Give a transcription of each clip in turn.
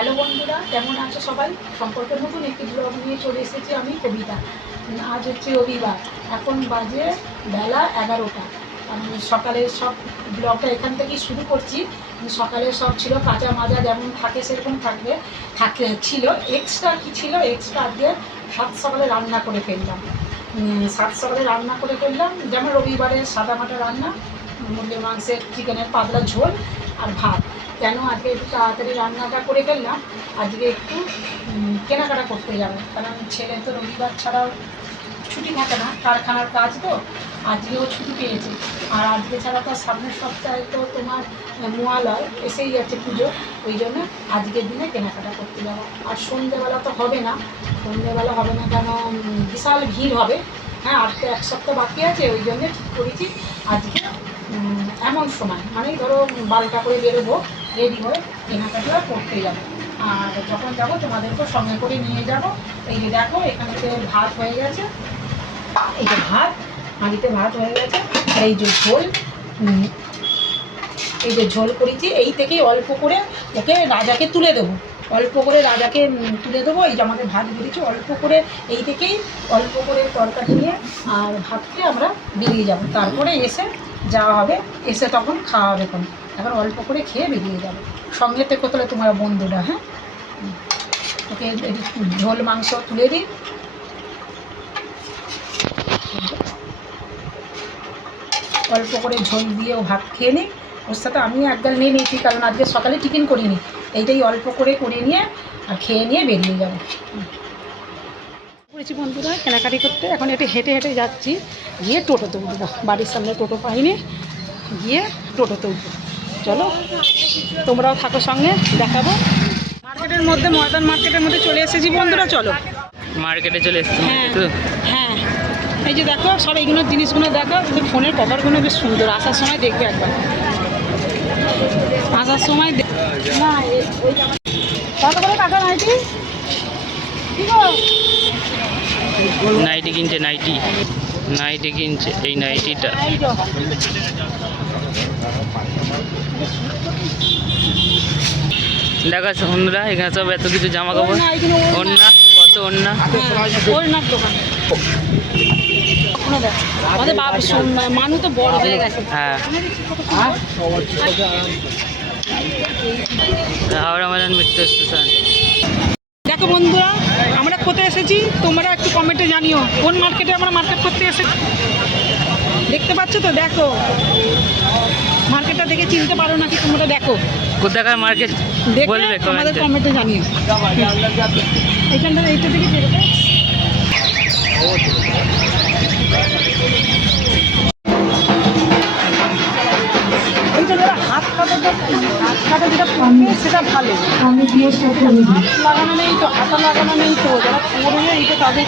Hello বন্ধুরা, কেমন আছো সবাই? সম্পর্কের নতুন একটি ব্লগ নিয়ে চলে এসেছি আমি, কবিতা। আজ হচ্ছে রবিবার, এখন বাজে বেলা 11টা। আমি সকালের সব ব্লগটা এখান থেকেই শুরু করছি। সকালে সব ছিল কাঁচা মাজা, যেমন থাকে সেরকম ছিল। এক্সট্রা আজকে সাত সকালে রান্না করে ফেললাম। যেমন রবিবারের সাদামাটা রান্না, মুরগির মাংসের, চিকেনের পাতলা ঝোল আর ভাত। কেন আজকে একটু তাড়াতাড়ি রান্নাটা করে ফেললাম? আজকে একটু কেনাকাটা করতে যাবো, কারণ ছেলে তো রবিবার ছাড়াও ছুটি থাকে না, কারখানার কাজ তো। আজকেও ছুটি পেয়েছে। আর আজকে ছাড়া তো সামনের সপ্তাহে তো তোমার মহালয় এসেই যাচ্ছে, পুজো। ওই জন্য আজকের দিনে কেনাকাটা করতে যাবো। আর সন্ধ্যেবেলা তো হবে না, কেন বিশাল ভিড় হবে। হ্যাঁ, আর তো এক সপ্তাহ বাকি আছে, ওই জন্য ঠিক করেছি আজকে এমন সময়, মানে ধরো 12টা করে বেরোবো, রেডি হয়ে কেনাকাটা করতে যাবো। আর যখন যাবো তোমাদেরকেও সঙ্গে করে নিয়ে যাব। এই যে দেখো, এখানেতে ভাত হয়ে গেছে, এই যে হাঁড়িতে ভাত হয়ে গেছে। আর এই যে ঝোল করেছি, এই থেকেই অল্প করে ওকে রাজাকে তুলে দেবো। এই যে আমাদের ভাত বেরিয়েছে অল্প করে, এই থেকেই অল্প করে তরকারি নিয়ে আর ভাত খেয়ে আমরা বেরিয়ে যাব। তারপরে যাওয়া হবে, তখন খাওয়া হবে। এখন অল্প করে খেয়ে বেরিয়ে যাবো। সঙ্গে থেকে তোলে তোমার বন্ধুরা। হ্যাঁ, ওকে ঝোল মাংস তুলে দিই। অল্প করে ঝোল দিয়েও ভাত খেয়ে নিই। ওর সাথে আমি একগাল নিয়ে নিয়েছি, কারণ আজকে সকালে টিফিন করিনি। এইটাই অল্প করে নিয়ে আর খেয়ে নিয়ে বেরিয়ে যাবো। করেছি বন্ধুরা কেনাকাটি করতে। এখন একটু হেঁটে হেঁটে যাচ্ছি, গিয়ে টোটোতে উঠবো। বাড়ির সামনে টোটো পাইনি, গিয়ে টোটোতে উঠবো। চলো, তোমরাও থাকো সঙ্গে, দেখাবো। মার্কেটের মধ্যে, ময়দান মার্কেটের মধ্যে চলে এসেছি বন্ধুরা। চলো, মার্কেটে চলে এসেছি। হ্যাঁ, এই যে দেখো সব এইগুলো জিনিসগুলো দেখো। কিন্তু ফোনের কভারগুলো বেশ সুন্দর, আসার সময় দেখবে একবার। আসার সময় না, কত করে টাকা নাইটি? নাইটি কিনছে, নাইটি কিনছে। এই নাইটিটা দেখা বন্ধুরা, এখানে সব এত কিছু জামা কাপড়, ওড়না, কত ওড়না। ওড়নার দোকান। আমাদের মানুষ তো বড় হয়ে গেছে। হ্যাঁ, হাওড়া ময়দান মেট্রো স্টেশন। দেখো বন্ধুরা, আমরা কোথায় এসেছি তোমরা একটু কমেন্টে জানিও। কোন মার্কেটে আমরা মার্কেট করতে এসেছি দেখতে পাচ্ছ তো? দেখো, মার্কেটটা দেখে চিনতে পারো নাকি তোমরা? দেখো কোথাকার মার্কেট বলবে আমাদের কমেন্টে জানিও। এইখানটা এইটা থেকে বেরোবে। হাত কাটা যেটা করবে সেটা ভালো। হাত লাগানো নেই তো, হাতা লাগানো নেই তো, যারা করবে এইটা তাদের।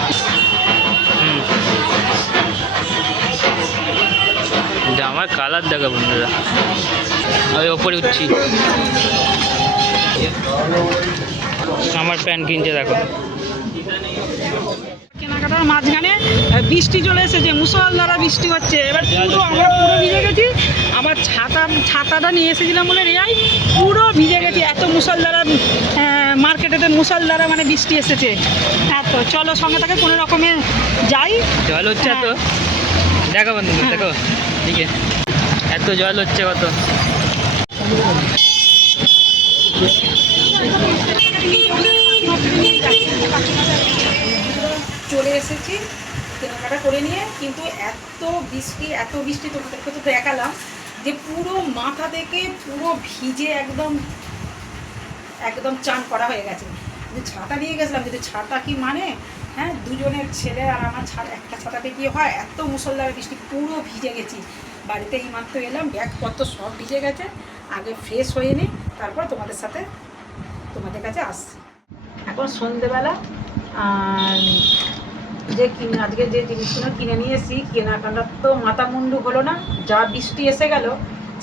জামার কালার দেখো বন্ধুরা, আমি ওপরে উঠছি। আমার প্যান্ট কিনছে দেখো। কেনাকাটার মাঝখানে বৃষ্টি চলে এসেছে, মুষলধারা বৃষ্টি হচ্ছে। এবার আমরা পুরো ভিজে গেছি। আবার ছাতাটা নিয়ে এসেছিলাম বলে রেয়াই, পুরো ভিজে গেছি। এত মুষলধারা মার্কেটেতে মুষলধারা মানে বৃষ্টি এসেছে। হ্যাঁ, তো চলো সঙ্গে থাকে কোনো রকমে যাই। জল হচ্ছে এত, দেখো বন্ধু দেখো, ঠিক আছে, এত জল হচ্ছে কত। চলে এসেছি কেনাকাটা করে নিয়ে, কিন্তু এত বৃষ্টি তোমাদেরকে তো দেখালাম যে পুরো মাথা থেকে পুরো ভিজে একদম চান করা হয়ে গেছে। ছাতা নিয়ে গেছিলাম, কিন্তু ছাতা কি মানে, হ্যাঁ, দুজনের ছেলে আর আমার একটা ছাতাতে গিয়ে হয়? এত মুষলধারে বৃষ্টি, পুরো ভিজে গেছি। বাড়িতে এই মাত্র এলাম, ব্যাগপত্র সব ভিজে গেছে। আগে ফ্রেশ হয়ে নিই, তারপর তোমাদের কাছে আসছি। এখন সন্ধেবেলা, আর আজকে যে জিনিসগুলো কিনে নিয়ে এসেছি, কেনাকাটা তো মাথা মুন্ডু হলো না। যা বৃষ্টি এসে গেল,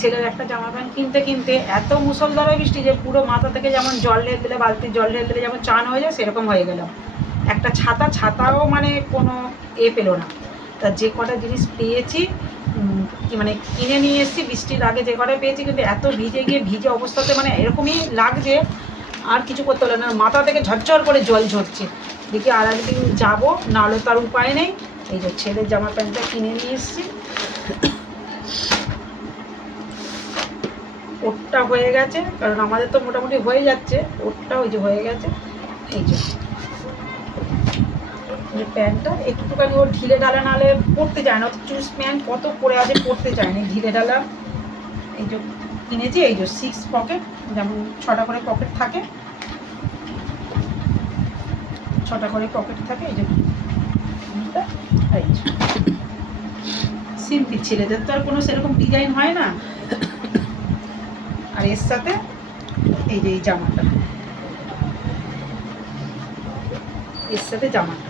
ছেলের একটা জামা প্যান্ট কিনতে এত মুষলধারে বৃষ্টি যে পুরো মাথা থেকে যেমন জল ঢেলে দিলে, বালতির জল ঢেলে দিলে যেমন চান হয়ে যায়, সেরকম হয়ে গেল। একটা ছাতাও মানে কোনো পেলো না। তা যে কটা জিনিস পেয়েছি, মানে কিনে নিয়ে এসেছি বৃষ্টির আগে, যে কটা পেয়েছি, কিন্তু এত ভিজে অবস্থাতে মানে এরকমই লাগছে আর কিছু করতে হলো না, মাথা থেকে ঝরঝর করে জল ঝরছে। দেখি আর একদিন যাবো, নাহলে তার উপায় নেই। এই যে ছেলের জামা প্যান্টটা কিনে নিয়ে এসেছি, ওরটা হয়ে গেছে, কারণ আমাদের তো মোটামুটি হয়ে যাচ্ছে, ওরটা ওই যে হয়ে গেছে। এই যে প্যান্টটা একটুখানি ওর ঢিলে ঢালা, নাহলে পরতে চায় না, অত চুজ প্যান্ট কত পরে আছে, পরতে চায় না, ঢিলে ঢালা। এই যে কিনেছি, এই যে 6 পকেট, যেমন 6টা করে পকেট থাকে, 6টা করে পকেট থাকে। এই যে সিম্পল, ছেলেদের তো আর কোনো সেরকম ডিজাইন হয় না। আর এর সাথে এই যে এই জামাটা, এর সাথে জামাটা,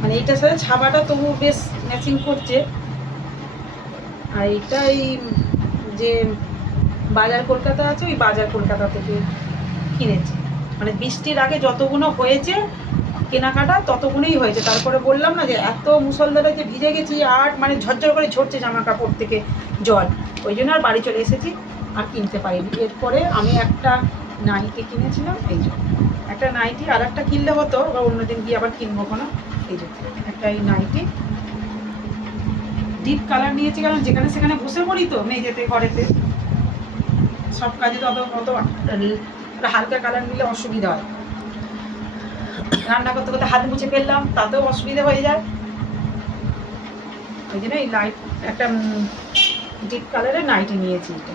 মানে এইটার সাথে ছাপাটা তবু বেশ ম্যাচিং করছে। আর এইটা এই যে বাজার কলকাতা আছে, ওই বাজার কলকাতা থেকে কিনেছি। মানে বৃষ্টির আগে যতগুলো হয়েছে কেনাকাটা ততগুলোই হয়েছে। তারপরে বললাম না যে এত মুষলধারে যে ভিজে গেছি, আর মানে ঝরঝর করে ঝরছে জামা কাপড় থেকে জল, ওই জন্য আর বাড়ি চলে এসেছি, আর কিনতে পারিনি। এরপরে আমি একটা নাইটি কিনেছিলাম, এই যে একটা নাইটি, আর একটা কিনলে হতো, বা অন্যদিন গিয়ে আবার কিনবো কোনো। এই যে একটা এই নাইটি ডিপ কালার নিয়েছি, কারণ যেখানে সেখানে বসে পড়ি তো মেঝেতে, ঘরেতে, সব কাজে তো অত হালকা কালার নিলে অসুবিধা হয়। রান্না করতে করতে হাত মুছে ফেললাম, তাতেও অসুবিধা হয়ে যায়। ওই জন্য এই লাইট একটা ডিপ কালারের নাইটি নিয়েছি। এটা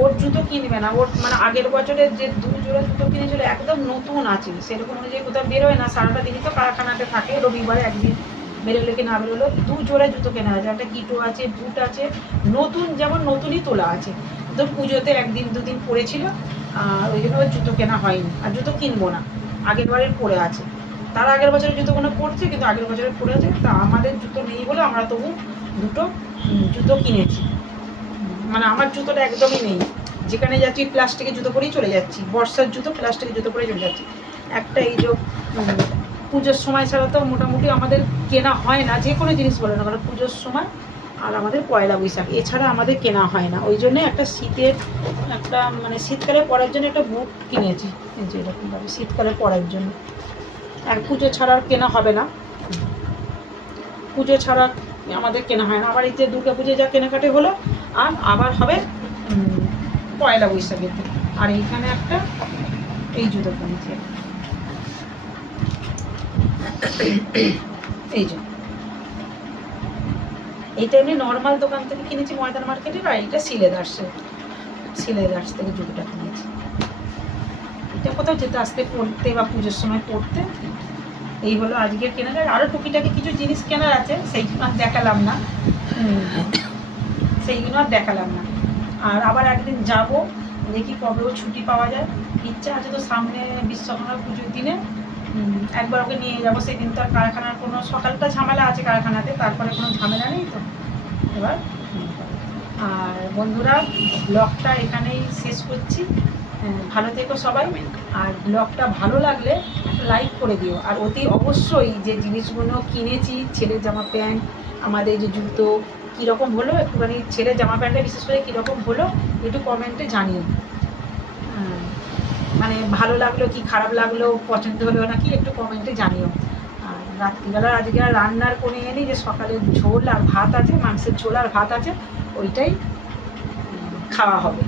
ওর জুতো কিনবে না, ওর মানে আগের বছরের যে 2 জোড়া জুতো কিনেছিল একদম নতুন আছে, সেরকম অনুযায়ী কোথাও বেরোয় না, সারাটা দিনই তো কারখানাতে থাকে, রবিবারে একদিন বেরোলে কি না বেরোলো। 2 জোড়া জুতো কেনা আছে, একটা কিটো আছে, বুট আছে, নতুন, যেমন নতুনই তোলা আছে। তো পুজোতে 1 দিন 2 দিন পরেছিল, আর ওই জন্য ওর জুতো কেনা হয়নি। আর জুতো কিনবো না, আগের বারের পরে আছে, তার আগের বছরের জুতোগুলো পড়ছে, কিন্তু আগের বছরের পরে আছে। তা আমাদের জুতো নেই বলে আমরা তবু 2টো জুতো কিনেছি। মানে আমার জুতোটা একদমই নেই, যেখানে যাচ্ছি প্লাস্টিকের জুতো পরেই চলে যাচ্ছি, বর্ষার জুতো প্লাস্টিকের জুতো পরেই চলে যাচ্ছি। একটা এই যে পুজোর সময় ছাড়া তো মোটামুটি আমাদের কেনা হয় না, যে কোনো জিনিস বলে না, মানে পুজোর সময় আর আমাদের পয়লা বৈশাখ, এছাড়া আমাদের কেনা হয় না। ওই জন্য একটা শীতের একটা মানে শীতকালে পরার জন্য একটা বুট কিনেছি, এই যে এরকমভাবে শীতকালে পরার জন্য। আর পুজো ছাড়া আর কেনা হবে না, পুজো ছাড়া আমাদের কেনা হয় না। আবার এই যে দুর্গা পুজোয় যা কেনাকাটি হলো, আর আবার হবে পয়লা বৈশাখের দিন। আর এইখানে একটা এই জুতো কিনেছি, এই যে এইটা এমনি নর্মাল দোকান থেকে কিনেছি, ময়দান মার্কেটের। আর এইটা সিলেদার্স থেকে জুতোটা কিনেছি। এটা কোথাও যেতে আসতে পড়তে বা পুজোর সময় পড়তে। এই হলো আজকের কেনার। আরও টুকিটাকি কিছু জিনিস কেনার আছে, সেইগুলো আর দেখালাম না, আর আবার একদিন যাব, দেখি কবেও ছুটি পাওয়া যায়। ইচ্ছা আছে তো সামনে বিশ্বকর্মা পুজোর দিনে একবার ওকে নিয়ে যাবো। সেদিন তো আর কারখানার কোনো সকালটা ঝামেলা আছে কারখানাতে, তারপরে কোনো ঝামেলা নেই তো এবার। আর বন্ধুরা, ব্লগটা এখানেই শেষ করছি। ভালো থেকো সবাই। আর ব্লগটা ভালো লাগলে একটা লাইক করে দিও। আর অতি অবশ্যই যে জিনিসগুলো কিনেছি, ছেলের জামা প্যান্ট, আমাদের যে জুতো, কীরকম হলো একটুখানি, ছেলের জামা প্যান্টটা বিশেষ করে কীরকম হলো একটু কমেন্টে জানিও। মানে ভালো লাগলো কি খারাপ লাগলো, পছন্দ হলো নাকি একটু কমেন্টে জানিও। আর রাত্রিবেলা আজকে আর রান্নার কোনো এ নেই, যে সকালে ঝোল আর ভাত আছে, মাংসের ঝোল আর ভাত আছে, ওইটাই খাওয়া হবে।